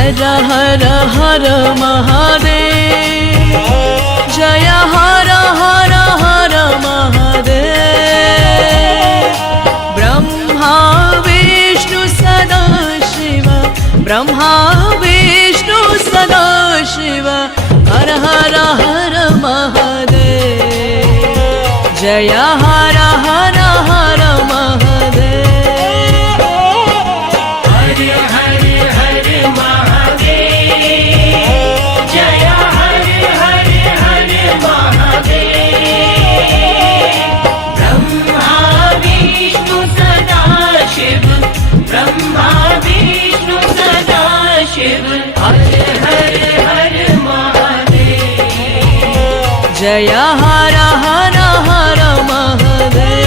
हर हर हर महादेव, जय हर हर हर महादेव। ब्रह्मा विष्णु सदा शिव, ब्रह्मा विष्णु सदा शिव, हर हर हर महादेव, जय हर हर हर महादेव। जय हर हर हर महादेव।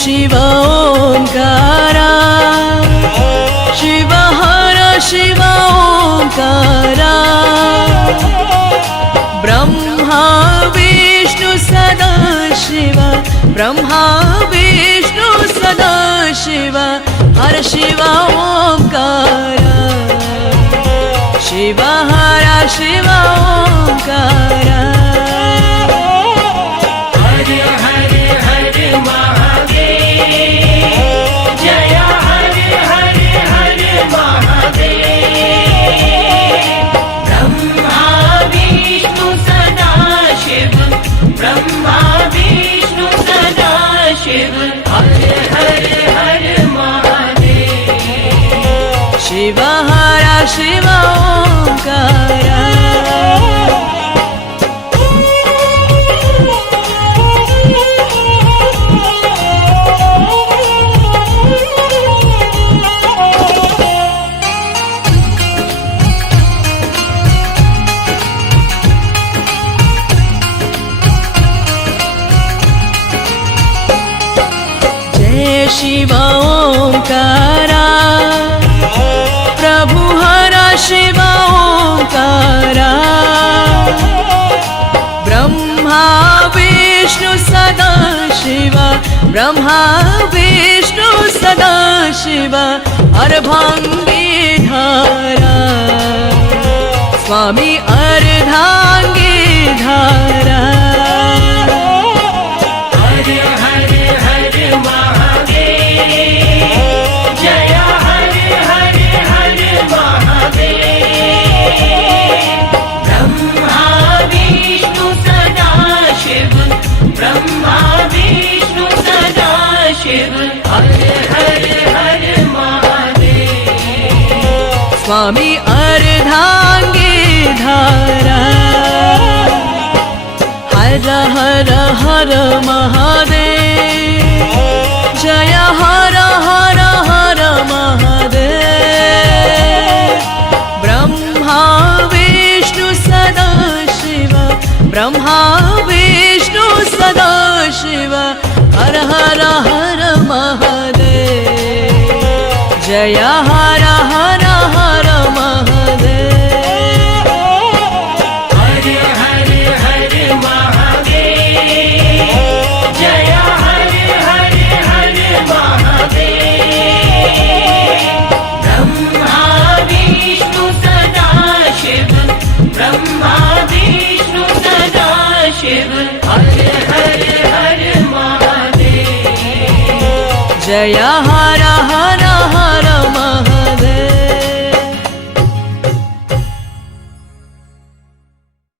शिव ओंकारा, शिव हर शिव ओंकारा। ब्रह्मा विष्णु सदा शिव, ब्रह्मा विष्णु सदा शिव, हर शिव ओंकारा। शिव हर शिव ओंकारा। शिव हर शिव ओंकारा। जय शिव ओंकारा, प्रभु हर शिव ओंकारा। ब्रह्मा विष्णु सदा शिव, ब्रह्मा विष्णु सदा शिव, अर्धांगीधारा। स्वामी अर्धांगीधारा। स्वामी अर्धांगीधारा। हर हर हर महादेव, जय हर हर हर महादेव। ब्रह्मा विष्णु सदा शिव, ब्रह्मा विष्णु सदा शिव, हर हर हर महादेव, जय हर हर